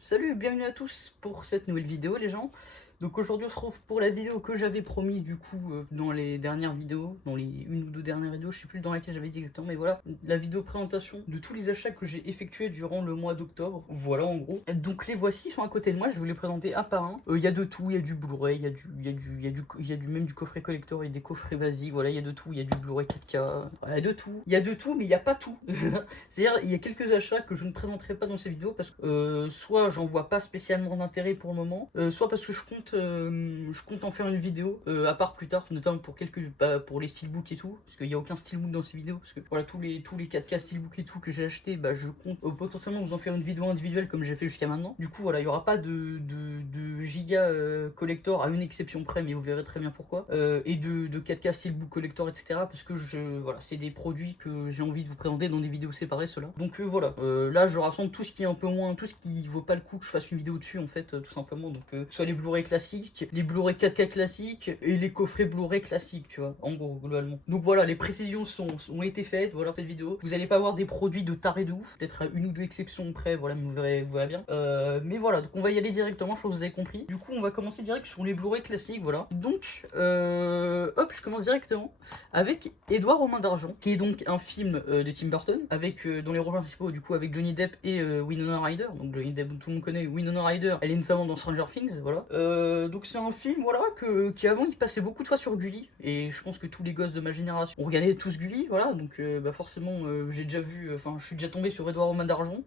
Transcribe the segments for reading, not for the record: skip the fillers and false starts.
Salut, bienvenue à tous pour cette nouvelle vidéo les gens. Donc aujourd'hui on se retrouve pour la vidéo que j'avais promis du coup dans les dernières vidéos, dans les une ou deux dernières vidéos, je sais plus dans laquelle j'avais dit exactement, mais voilà, la vidéo présentation de tous les achats que j'ai effectués durant le mois d'octobre, voilà en gros. Donc les voici, ils sont à côté de moi, je vais vous les présenter un par un. Il y a de tout, il y a du Blu-ray, il y a même du coffret collector, il y a des coffrets basiques, voilà, il y a de tout, il y a du Blu-ray 4K, voilà, il y a de tout, mais il n'y a pas tout. C'est-à-dire il y a quelques achats que je ne présenterai pas dans ces vidéos parce que soit j'en vois pas spécialement d'intérêt pour le moment, soit parce que je compte en faire une vidéo à part plus tard, notamment pour pour les steelbooks et tout, parce qu'il n'y a aucun steelbook dans ces vidéos, parce que voilà tous les 4K steelbook et tout que j'ai acheté, bah je compte potentiellement vous en faire une vidéo individuelle comme j'ai fait jusqu'à maintenant. Du coup voilà, il y aura pas de giga collector à une exception près, mais vous verrez très bien pourquoi, et de 4K steelbook collector etc. parce que voilà, c'est des produits que j'ai envie de vous présenter dans des vidéos séparées ceux-là. Donc voilà, là je rassemble tout ce qui est un peu moins, tout ce qui vaut pas le coup que je fasse une vidéo dessus en fait, tout simplement. Donc soit les Blu-ray classiques, les Blu-ray 4K classiques et les coffrets Blu-ray classiques, tu vois, en gros, globalement. Donc voilà, les précisions ont été faites, voilà, cette vidéo. Vous allez pas voir des produits de taré de ouf, peut-être à une ou deux exceptions près, voilà, mais vous verrez bien. Mais voilà, donc on va y aller directement, je crois que vous avez compris. Du coup, on va commencer direct sur les Blu-ray classiques, voilà. Donc, hop, je commence directement avec Édouard aux mains d'argent, qui est donc un film de Tim Burton, avec dans les rôles principaux, du coup, avec Johnny Depp et Winona Ryder. Donc Johnny Depp, tout le monde connaît, Winona Ryder, elle est une femme dans Stranger Things, voilà. Donc c'est un film, voilà, qui avant il passait beaucoup de fois sur Gulli, et je pense que tous les gosses de ma génération ont regardé tous Gulli, voilà, donc bah forcément j'ai déjà vu, enfin je suis déjà tombé sur Édouard aux mains d'argent.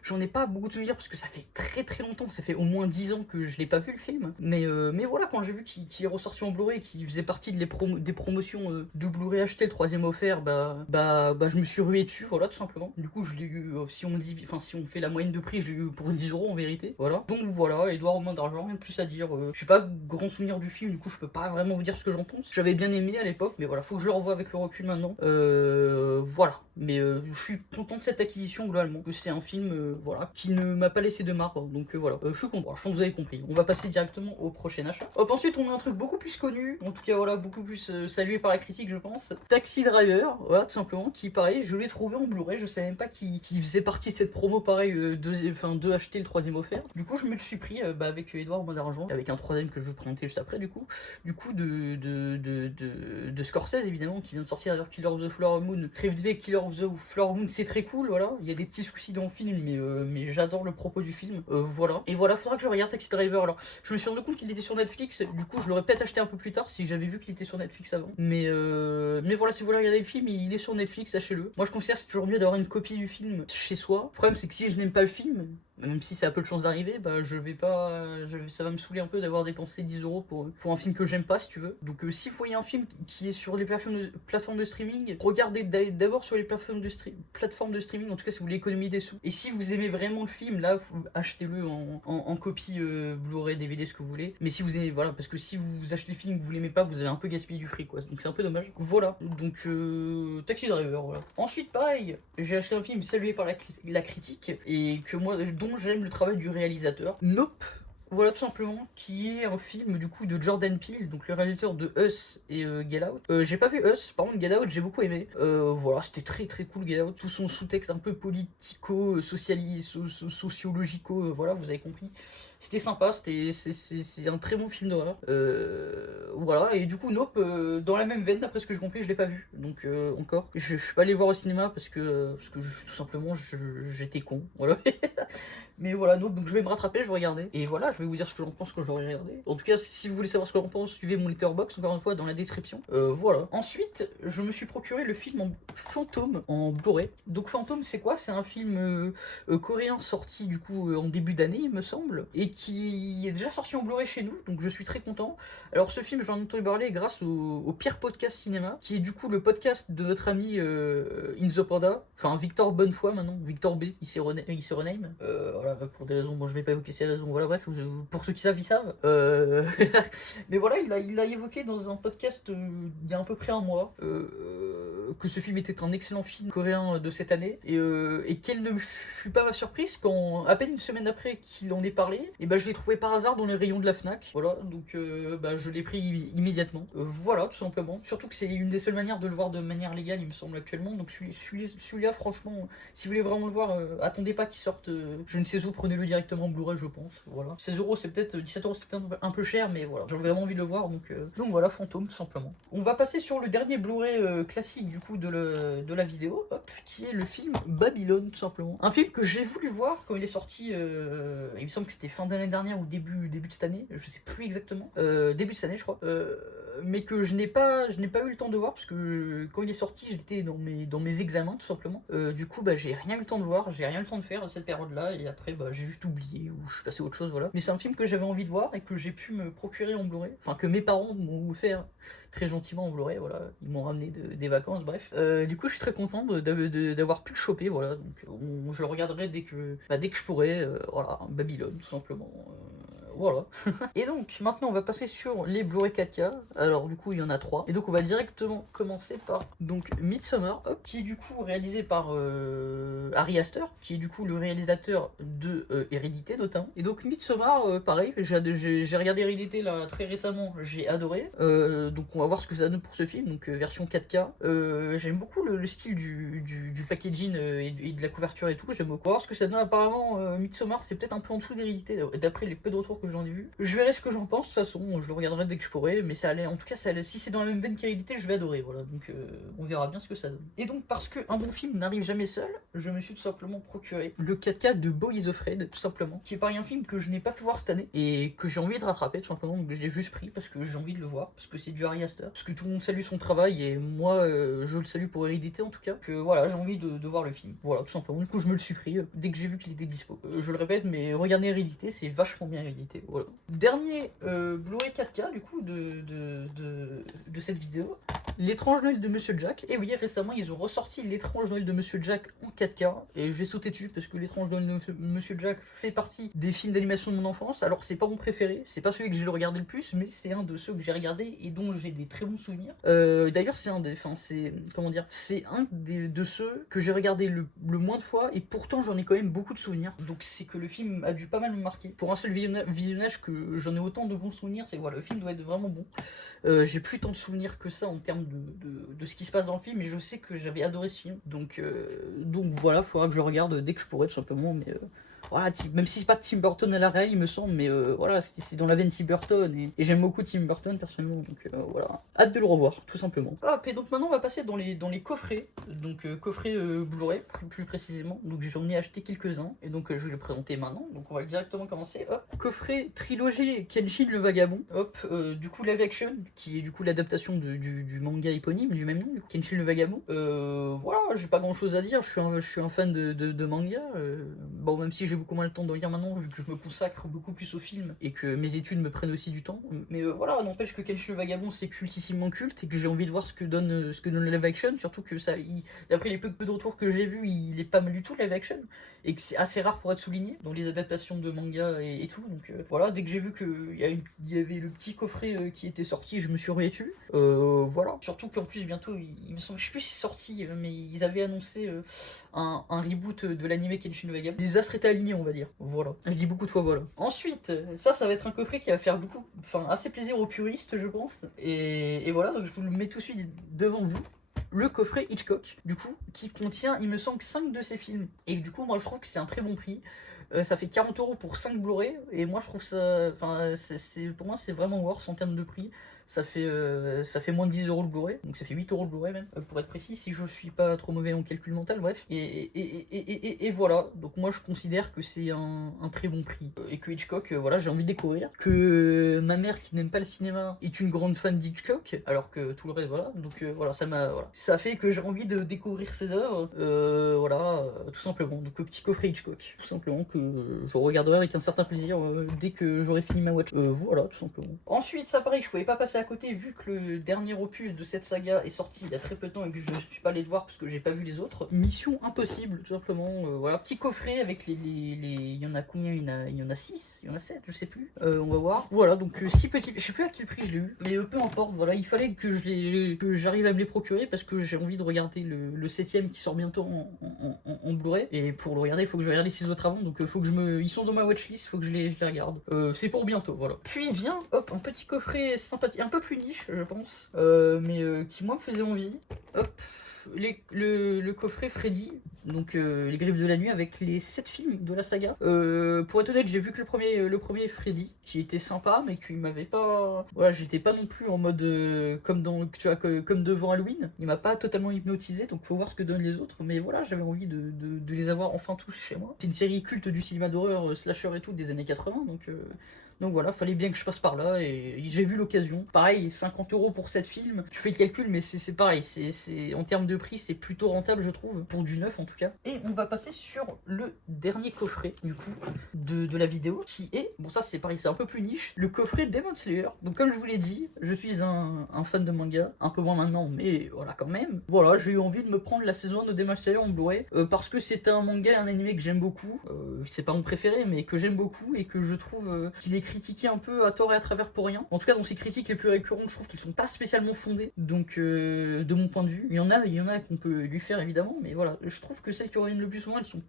J'en ai pas beaucoup de souvenirs parce que ça fait très longtemps, ça fait au moins 10 ans que je l'ai pas vu le film. Mais voilà, quand j'ai vu qu'il est ressorti en Blu-ray, qu'il faisait partie des promotions de Blu-ray acheté, le troisième offert, je me suis rué dessus, voilà, tout simplement. Du coup, je l'ai eu, si on fait la moyenne de prix, je l'ai eu pour 10 euros en vérité, voilà. Donc voilà, Édouard aux mains d'argent, rien de plus à dire. Je suis pas grand souvenir du film, du coup, je peux pas vraiment vous dire ce que j'en pense. J'avais bien aimé à l'époque, mais voilà, faut que je le revoie avec le recul maintenant. Voilà, mais je suis content de cette acquisition globalement. C'est un film voilà, qui ne m'a pas laissé de marbre, donc voilà, je suis content, je pense que vous avez compris. On va passer directement au prochain achat. Hop, ensuite on a un truc beaucoup plus connu, en tout cas voilà, beaucoup plus salué par la critique je pense. Taxi Driver, voilà, tout simplement, qui pareil, je l'ai trouvé en Blu-ray, je savais même pas qu'il faisait partie de cette promo pareil, de acheter le troisième offert. Du coup je me le suis pris avec Edouard Main d'Argent, avec un troisième que je vais vous présenter juste après du coup de Scorsese évidemment, qui vient de sortir d'ailleurs Killer of the Flower Moon. Très Killer of the Flower Moon, c'est très cool, voilà, il y a des petits soucis dans le film, mais j'adore le propos du film, voilà. Et voilà, faudra que je regarde Taxi Driver. Alors, je me suis rendu compte qu'il était sur Netflix, du coup, je l'aurais peut-être acheté un peu plus tard si j'avais vu qu'il était sur Netflix avant. Mais voilà, si vous voulez regarder le film, il est sur Netflix, sachez-le. Moi, je considère que c'est toujours mieux d'avoir une copie du film chez soi. Le problème, c'est que si je n'aime pas le film, même si ça a peu de chance d'arriver, bah je vais pas. Ça va me saouler un peu d'avoir dépensé 10 euros pour un film que j'aime pas, si tu veux. Donc, si vous voyez un film qui est sur les plateformes de streaming, regardez d'abord sur les plateformes de streaming, en tout cas si vous voulez économiser des sous. Et si vous aimez vraiment le film, là, achetez-le en copie Blu-ray, DVD, ce que vous voulez. Mais si vous aimez, voilà, parce que si vous achetez le film et que vous l'aimez pas, vous allez un peu gaspiller du fric, quoi. Donc, c'est un peu dommage. Voilà, donc Taxi Driver, voilà. Ensuite, pareil, j'ai acheté un film salué par la critique et que moi, dont j'aime le travail du réalisateur. Nope. Voilà, tout simplement, qui est un film du coup de Jordan Peele, donc le réalisateur de Us et Get Out. J'ai pas vu Us, par contre Get Out j'ai beaucoup aimé. Voilà, c'était très cool Get Out, tout son sous-texte un peu politico, sociologico, voilà, vous avez compris. C'était sympa, c'est un très bon film d'horreur. Voilà, et du coup Nope, dans la même veine, d'après ce que j'ai compris, je l'ai pas vu. Donc encore, je suis pas allé voir au cinéma parce que tout simplement j'étais con, voilà. Mais voilà, donc je vais me rattraper, je vais regarder. Et voilà, je vais vous dire ce que j'en pense quand je l'aurai regardé. En tout cas, si vous voulez savoir ce que j'en pense, suivez mon Letterboxd, encore une fois, dans la description. Voilà. Ensuite, je me suis procuré le film Fantôme en Blu-ray. Donc Fantôme, c'est quoi? C'est un film coréen sorti du coup en début d'année, il me semble, et qui est déjà sorti en Blu-ray chez nous, donc je suis très content. Alors ce film, j'en ai entendu parler grâce au Pire Podcast Cinéma, qui est du coup le podcast de notre ami In The Panda, enfin Victor Bonnefoy maintenant, Victor B, il se rename. Voilà, pour des raisons, bon je vais pas évoquer ces raisons, voilà bref, pour ceux qui savent, ils savent. Mais voilà, il a évoqué dans un podcast il y a à peu près un mois, que ce film était un excellent film coréen de cette année, et quelle ne fut pas ma surprise quand, à peine une semaine après qu'il en ait parlé, et je l'ai trouvé par hasard dans les rayons de la Fnac, voilà, donc je l'ai pris immédiatement, voilà, tout simplement. Surtout que c'est une des seules manières de le voir de manière légale, il me semble, actuellement, donc celui-là, franchement, si vous voulez vraiment le voir, attendez pas qu'il sorte, je ne sais où, prenez-le directement en Blu-ray, je pense, voilà. 16€, c'est peut-être, 17€, c'est peut-être un peu cher, mais voilà, j'avais vraiment envie de le voir, donc voilà, Fantôme, tout simplement. On va passer sur le dernier Blu-ray classique, du coup, de la vidéo, hop, qui est le film Babylone, tout simplement. Un film que j'ai voulu voir quand il est sorti, il me semble que c'était fin d'année dernière ou début de cette année, je sais plus exactement, début de cette année, je crois, mais que je n'ai pas eu le temps de voir, parce que quand il est sorti, j'étais dans mes examens, tout simplement. Du coup, j'ai rien eu le temps de voir, j'ai rien eu le temps de faire à cette période-là, et après, j'ai juste oublié, ou je suis passé à autre chose, voilà. Mais c'est un film que j'avais envie de voir, et que j'ai pu me procurer en Blu-ray, enfin, que mes parents m'ont offert très gentiment en Blu-ray, voilà. Ils m'ont ramené des vacances, bref. Du coup, je suis très content d'avoir pu le choper, voilà. Donc, je le regarderai dès que je pourrai, voilà, Babylone, tout simplement. Voilà. Et donc, maintenant, on va passer sur les Blu-ray 4K. Alors, du coup, il y en a 3. Et donc, on va directement commencer par donc Midsommar, hop, qui est du coup réalisé par Ari Aster, qui est du coup le réalisateur de Hérédité, notamment. Et donc, Midsommar, pareil, j'ai regardé Hérédité là très récemment, j'ai adoré. Donc, on va voir ce que ça donne pour ce film, donc version 4K. J'aime beaucoup le style du packaging et de la couverture et tout. J'aime beaucoup. On va voir ce que ça donne. Apparemment, Midsommar, c'est peut-être un peu en dessous d'Hérédité, d'après les peu de retours que j'en ai vu. Je verrai ce que j'en pense, de toute façon, je le regarderai dès que je pourrai, mais ça allait, en tout cas, si c'est dans la même veine qu'Hérédité, je vais adorer, voilà, donc on verra bien ce que ça donne. Et donc, parce qu'un bon film n'arrive jamais seul, je me suis tout simplement procuré le 4K de Beau is Afraid, tout simplement, qui est pareil un film que je n'ai pas pu voir cette année, et que j'ai envie de rattraper, tout simplement, donc je l'ai juste pris, parce que j'ai envie de le voir, parce que c'est du Ari Aster, parce que tout le monde salue son travail, et moi, je le salue pour Hérédité, en tout cas, que voilà, j'ai envie de voir le film, voilà, tout simplement, du coup, je me le suis pris, dès que j'ai vu qu'il était dispo. Je le répète, mais regardez Hérédité, c'est vachement bien Hérédité, voilà. Dernier Blu-ray 4K du coup de cette vidéo, L'étrange Noël de Monsieur Jack. Et oui, récemment ils ont ressorti L'étrange Noël de Monsieur Jack en 4K, et j'ai sauté dessus parce que L'étrange Noël de Monsieur Jack fait partie des films d'animation de mon enfance. Alors c'est pas mon préféré, c'est pas celui que j'ai regardé le plus, mais c'est un de ceux que j'ai regardé et dont j'ai des très bons souvenirs. D'ailleurs c'est un des, enfin c'est, comment dire, c'est un de ceux que j'ai regardé le moins de fois, et pourtant j'en ai quand même beaucoup de souvenirs. Donc c'est que le film a dû pas mal me marquer. Pour un seul visionnage que j'en ai autant de bons souvenirs, c'est voilà, le film doit être vraiment bon. J'ai plus tant de souvenirs que ça en termes de ce qui se passe dans le film, mais je sais que j'avais adoré ce film. Donc voilà, faudra que je le regarde dès que je pourrai, tout simplement. Mais voilà, même si c'est pas Tim Burton à la réelle, il me semble, mais voilà, c'est dans la veine Tim Burton, et j'aime beaucoup Tim Burton personnellement, donc voilà, hâte de le revoir, tout simplement. Hop, et donc maintenant on va passer dans les coffrets, donc coffrets Blu-ray plus précisément, donc j'en ai acheté quelques-uns, et donc je vais le présenter maintenant, donc on va directement commencer. Hop, coffret trilogie Kenshin le Vagabond, hop, du coup live action, qui est du coup l'adaptation du manga éponyme du même nom, du coup, Kenshin le Vagabond. Voilà, j'ai pas grand chose à dire, je suis un fan de manga, bon, même si j'ai beaucoup moins le temps de lire maintenant, vu que je me consacre beaucoup plus au film et que mes études me prennent aussi du temps. Mais voilà, n'empêche que Kenshin le Vagabond, c'est cultissimement culte, et que j'ai envie de voir ce que donne le live action, surtout que ça, d'après les peu de retours que j'ai vus, il est pas mal du tout le live action, et que c'est assez rare pour être souligné dans les adaptations de manga et tout. Donc voilà, dès que j'ai vu qu'il y avait le petit coffret qui était sorti, je me suis rué dessus. Voilà, surtout qu'en plus bientôt, il me semble, je sais plus si c'est sorti, mais ils avaient annoncé un reboot de l'anime Kenshin le Vagabond. Les astres étaient alignés, on va dire. Voilà, je dis beaucoup de fois voilà. Ensuite, ça va être un coffret qui va faire assez plaisir aux puristes, je pense. Et voilà, donc je vous le mets tout de suite devant vous. Le coffret Hitchcock, du coup, qui contient, il me semble, 5 de ses films. Et du coup, moi je trouve que c'est un très bon prix. Ça fait 40€ pour 5 Blu-ray, et moi je trouve ça, enfin, pour moi c'est vraiment worth en termes de prix. Ça fait moins de 10€ le Blu-ray, donc ça fait 8€ le Blu-ray même, pour être précis, si je suis pas trop mauvais en calcul mental, bref. Et voilà, donc moi je considère que c'est un très bon prix, et que Hitchcock, voilà, j'ai envie de découvrir. Que ma mère, qui n'aime pas le cinéma, est une grande fan d'Hitchcock, alors que tout le reste, voilà, donc voilà, ça fait que j'ai envie de découvrir ses œuvres, voilà, tout simplement. Donc le petit coffret Hitchcock, tout simplement, que je regarderai avec un certain plaisir dès que j'aurai fini ma watch. Voilà, tout simplement. Ensuite, ça pareil, je pouvais pas passer passé à côté vu que le dernier opus de cette saga est sorti il y a très peu de temps et que je ne suis pas allé le voir parce que j'ai pas vu les autres. Mission Impossible, tout simplement. Voilà, petit coffret avec les... Il y en a combien? Il y en a 6, il y en a 7, je sais plus. On va voir. Voilà, donc 6 petits... Je sais plus à quel prix je l'ai eu, mais peu importe, voilà, il fallait que j'arrive à me les procurer parce que j'ai envie de regarder le 7ème qui sort bientôt en Blu-ray. Et pour le regarder, il faut que je regarde les 6 autres avant, donc faut que ils sont dans ma watchlist, faut que je les regarde. C'est pour bientôt, voilà. Puis vient, hop, un petit coffret sympathique, un peu plus niche, je pense, mais qui moi me faisait envie. Hop, le coffret Freddy, donc les Griffes de la Nuit avec les 7 films de la saga. Pour être honnête, j'ai vu que le premier Freddy, qui était sympa, mais qui m'avait pas... Voilà, j'étais pas non plus en mode comme devant Halloween. Il m'a pas totalement hypnotisé, donc faut voir ce que donnent les autres. Mais voilà, j'avais envie de les avoir enfin tous chez moi. C'est une série culte du cinéma d'horreur, slasher et tout, des années 80, donc voilà, fallait bien que je passe par là et j'ai vu l'occasion. Pareil, 50 € pour 7 films, tu fais le calcul, mais c'est pareil, en termes de prix, c'est plutôt rentable, je trouve, pour du neuf en tout cas. Et on va passer sur le dernier coffret, du coup, de la vidéo, qui est, bon ça c'est pareil, c'est un peu plus niche, le coffret Demon Slayer. Donc comme je vous l'ai dit, je suis un fan de manga, un peu moins maintenant, mais voilà quand même. Voilà, j'ai eu envie de me prendre la saison 1 de Demon Slayer en Blu-ray, parce que c'est un manga et un animé que j'aime beaucoup. C'est pas mon préféré, mais que j'aime beaucoup et que je trouve qu'il est critiqué un peu à tort et à travers pour rien. En tout cas, dans ces critiques les plus récurrentes, je trouve qu'ils sont pas spécialement fondés. Donc, de mon point de vue, il y en a qu'on peut lui faire évidemment, mais voilà, je trouve que celles qui reviennent le plus souvent, elles sont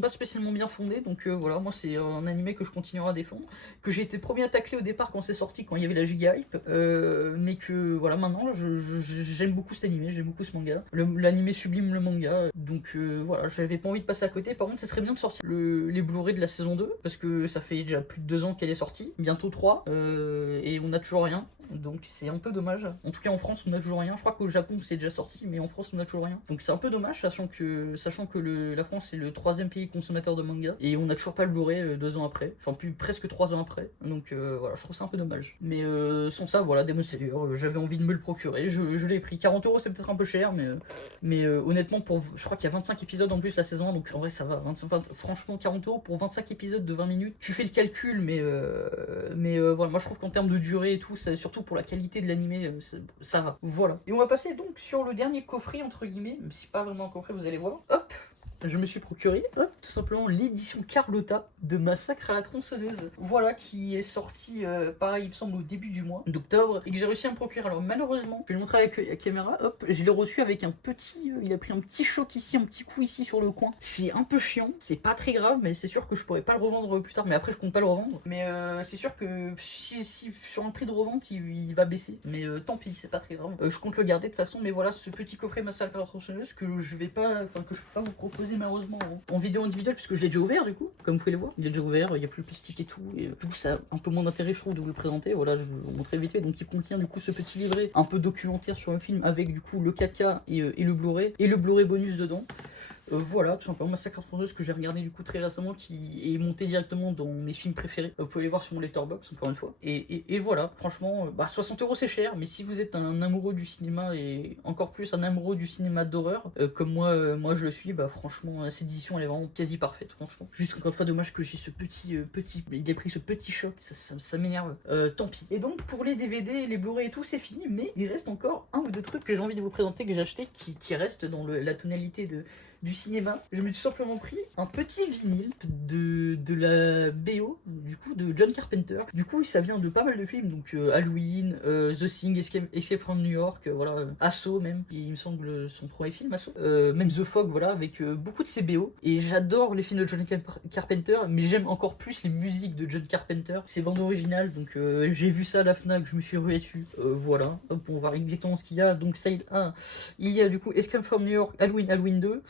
pas spécialement bien fondées. Donc voilà, moi c'est un animé que je continuerai à défendre, que j'ai été premier à tacler au départ quand c'est sorti, quand il y avait la giga hype, mais que voilà, maintenant j'aime beaucoup cet animé, j'aime beaucoup ce manga. L'animé sublime le manga, donc voilà, j'avais pas envie de passer à côté. Par contre, ça serait bien de sortir les Blu-ray de la saison 2, parce que ça fait déjà plus de 2 ans qu'elle est sortie, bientôt 3, et on a toujours rien. Donc c'est un peu dommage. En tout cas en France on a toujours rien. Je crois qu'au Japon c'est déjà sorti, mais en France on a toujours rien. Donc c'est un peu dommage, sachant que la France est le 3ème pays consommateur de manga et on n'a toujours pas le Blu-ray 2 ans après. Enfin presque 3 ans après. Donc voilà, je trouve ça un peu dommage. Mais sans ça, voilà, Demon Slayer, j'avais envie de me le procurer. Je l'ai pris. 40 € c'est peut-être un peu cher, mais honnêtement, je crois qu'il y a 25 épisodes en plus la saison 1, donc en vrai ça va. Franchement 40 € pour 25 épisodes de 20 minutes. Tu fais le calcul, mais voilà, moi je trouve qu'en termes de durée et tout, surtout pour la qualité de l'animé, ça va. Voilà. Et on va passer donc sur le dernier coffret, entre guillemets, même si c'est pas vraiment un coffret, vous allez voir. Hop, je me suis procuré, hop, tout simplement l'édition Carlotta de Massacre à la tronçonneuse. Voilà, qui est sorti, pareil, il me semble, au début du mois d'octobre, et que j'ai réussi à me procurer. Alors malheureusement, je vais le montrer avec la caméra, hop, je l'ai reçu avec un petit, il a pris un petit choc ici, un petit coup ici sur le coin. C'est un peu chiant, c'est pas très grave, mais c'est sûr que je pourrais pas le revendre plus tard, mais après je compte pas le revendre. Mais c'est sûr que si sur un prix de revente, il va baisser, mais tant pis, c'est pas très grave. Je compte le garder de toute façon, mais voilà, ce petit coffret Massacre à la tronçonneuse que je peux pas vous proposer malheureusement en vidéo individuelle, puisque je l'ai déjà ouvert du coup, comme vous pouvez le voir, il est déjà ouvert, il n'y a plus le plastique et tout, et du coup ça a un peu moins d'intérêt je trouve de vous le présenter. Voilà, je vous montrer vite fait. Donc il contient du coup ce petit livret un peu documentaire sur le film avec du coup le 4K et le Blu-ray, et le Blu-ray bonus dedans. Voilà, tout simplement Massacre à la tronçonneuse que j'ai regardé du coup très récemment, qui est monté directement dans mes films préférés. Vous pouvez les voir sur mon Letterboxd encore une fois. Et voilà, franchement, 60 € c'est cher, mais si vous êtes un amoureux du cinéma et encore plus un amoureux du cinéma d'horreur, comme moi je le suis, franchement cette édition elle est vraiment quasi parfaite, franchement. Juste encore une fois dommage que j'ai ce petit, il a pris ce petit choc, ça m'énerve. Tant pis. Et donc pour les DVD, les Blu-ray et tout c'est fini, mais il reste encore un ou deux trucs que j'ai envie de vous présenter, que j'ai acheté, qui restent dans la tonalité du cinéma. Je me suis simplement pris un petit vinyle de la BO du coup de John Carpenter. Du coup ça vient de pas mal de films, donc Halloween, The Thing, Escape from New York, voilà, Assaut même, qui il me semble son premier film, Assaut, même The Fog, voilà, avec beaucoup de ses BO. Et j'adore les films de John Carpenter, mais j'aime encore plus les musiques de John Carpenter, ses bandes originales. Donc j'ai vu ça à la Fnac, je me suis rué dessus. Voilà, hop, on va voir exactement ce qu'il y a. Donc side 1, il y a du coup Escape from New York, Halloween 2,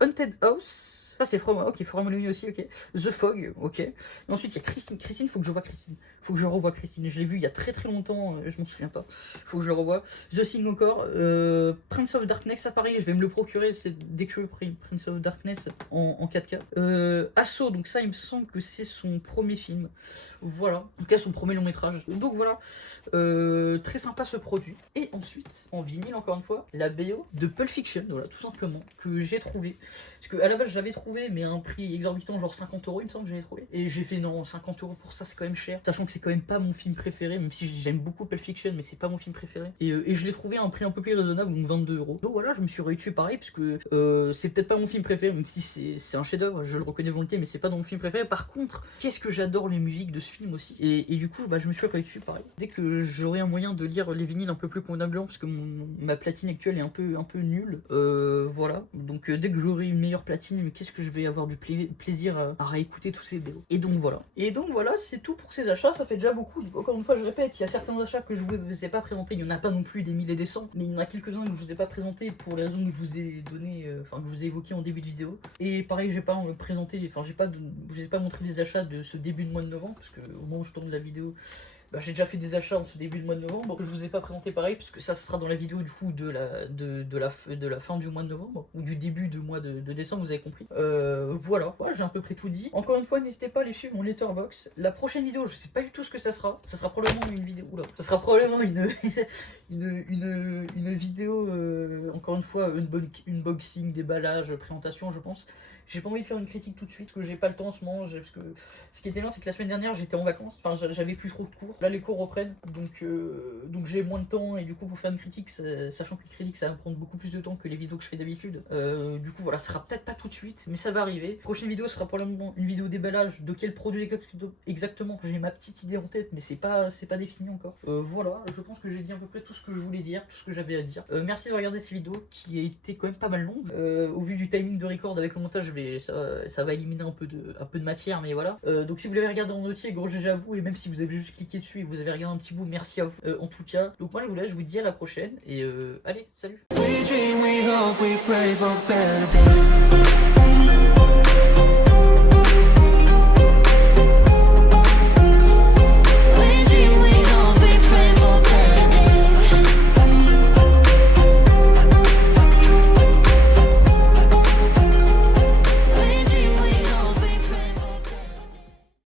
Haunted House, ça c'est From Halloween aussi, ok. The Fog, ok. Et ensuite il y a Christine, faut que je vois Christine. Faut que je revoie Christine. Je l'ai vu il y a très très longtemps, je m'en souviens pas. Faut que je le revoie. The Thing encore, Prince of Darkness, ça pareil, je vais me le procurer dès que je veux, Prince of Darkness en 4K. Assaut, donc ça il me semble que c'est son premier film. Voilà, en tout cas son premier long métrage. Donc voilà, très sympa ce produit. Et ensuite, en vinyle encore une fois, la BO de Pulp Fiction, voilà, tout simplement, que j'ai trouvé. Parce que à la base j'avais trouvé trouvé, mais à un prix exorbitant, genre 50 € il me semble que j'avais trouvé. Et j'ai fait non, 50 € pour ça c'est quand même cher, sachant que c'est quand même pas mon film préféré, même si j'aime beaucoup Pulp Fiction, mais c'est pas mon film préféré. Et je l'ai trouvé à un prix un peu plus raisonnable, donc 22 €. Donc voilà, je me suis réussi pareil, parce que c'est peut-être pas mon film préféré, même si c'est un chef-d'œuvre, je le reconnais volontiers, mais c'est pas dans mon film préféré. Par contre, qu'est-ce que j'adore les musiques de ce film aussi. Et du coup, bah, je me suis réussi pareil. Dès que j'aurai un moyen de lire les vinyles un peu plus convenablement, parce que ma platine actuelle est un peu nulle, voilà. Donc dès que j'aurai une meilleure platine, mais qu'est-ce que je vais avoir du plaisir à réécouter tous ces vidéos. Et donc voilà, c'est tout pour ces achats, ça fait déjà beaucoup. Donc, encore une fois, je répète, il y a certains achats que je vous ai pas présentés, il y en a pas non plus des milliers et des cents, mais il y en a quelques-uns que je vous ai pas présentés pour les raisons que je vous ai donné, enfin que je vous ai évoquées en début de vidéo. Et pareil, je vais pas présenter, enfin je vous ai pas montré les achats de ce début de mois de novembre, parce que au moment où je tourne la vidéo, bah, j'ai déjà fait des achats en ce début de mois de novembre, que je vous ai pas présenté pareil, puisque ça sera dans la vidéo du coup de la fin du mois de novembre, ou du début du mois de décembre, vous avez compris. Voilà, j'ai à peu près tout dit. Encore une fois, n'hésitez pas à aller suivre mon Letterboxd. La prochaine vidéo, je sais pas du tout ce que ça sera probablement une vidéo, ça sera probablement une vidéo, encore une fois, unboxing, déballage, présentation, je pense. J'ai pas envie de faire une critique tout de suite, parce que j'ai pas le temps en ce moment, parce que ce qui était bien, c'est que la semaine dernière, j'étais en vacances, enfin j'avais plus trop de cours. Là, les cours reprennent, donc j'ai moins de temps, et du coup, pour faire une critique, sachant que une critique, ça va me prendre beaucoup plus de temps que les vidéos que je fais d'habitude. Du coup, voilà, ça sera peut-être pas tout de suite, mais ça va arriver. Prochaine vidéo sera probablement une vidéo déballage de quel produit exactement. J'ai ma petite idée en tête, mais c'est pas défini encore. Voilà, je pense que j'ai dit à peu près tout ce que je voulais dire, tout ce que j'avais à dire. Merci de regarder cette vidéo, qui a été quand même pas mal longue. Au vu du timing de record avec le montage, ça va éliminer un peu de matière, mais voilà. Donc si vous l'avez regardé en entier, gros GG à vous, et même si vous avez juste cliqué dessus et vous avez regardé un petit bout, merci à vous en tout cas. Donc moi je vous laisse, je vous dis à la prochaine, et allez, salut. We dream, we hope, we pray for better days.